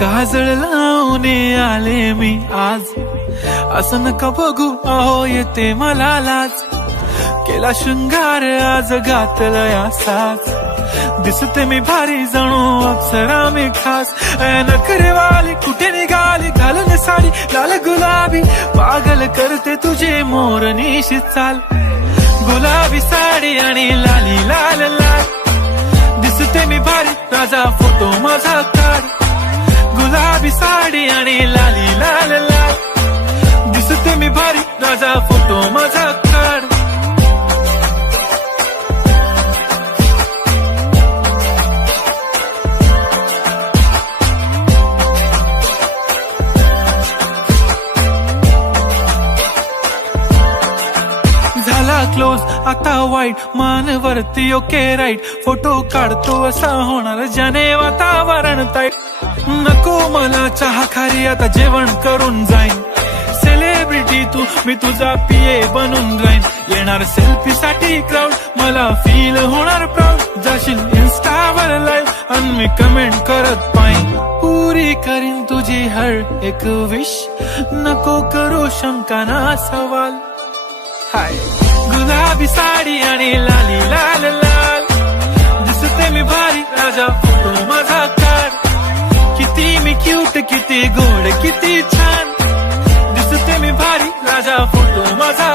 काजळ लावून आले मी आज, असं नका बघू अहो येते मला लाज. केला शृंगार आज घातलं या साज, दिसते मी भारी जणू अप्सरा मी खास. नखरेवाली कुठे निघाली घालून साडी लाल गुलाबी, पागल करते तुझे मोरनीशी चाल. गुलाबी साडी आणि लाली लाल लाल, दिसते मी भारी राजा फोटो माझा काढ. गुलाबी साडी आणि लाली लाल लाल, दिसते मी भारी राजा फोटो माझा काढ. झाला क्लोज आता वाईट, मान वरती ओके राईट. फोटो काढतो असा होणार ज्याने वातावरण ताईट. नको मला चहा खारी आता जेवण करून जाईन. सेलिब्रिटी तू मी तुझा पिये बनून राहीन. येणार सेल्फी साठी क्राऊड मला फील होणार प्राऊड. जाशील इन्स्टावर लाईव्ह आणि मी कमेंट करत पाहिन. पुरी करीन तुझी हर एक विश, नको करू शंका ना सवाल. हाय गुलाबी साडी आणि लाली लाल लाल, दिसते मी भारी राजा फोटो माझा काढ. किती मी क्यूट किती गोड किती छान, दिसते मी भारी राजा फोटो माझा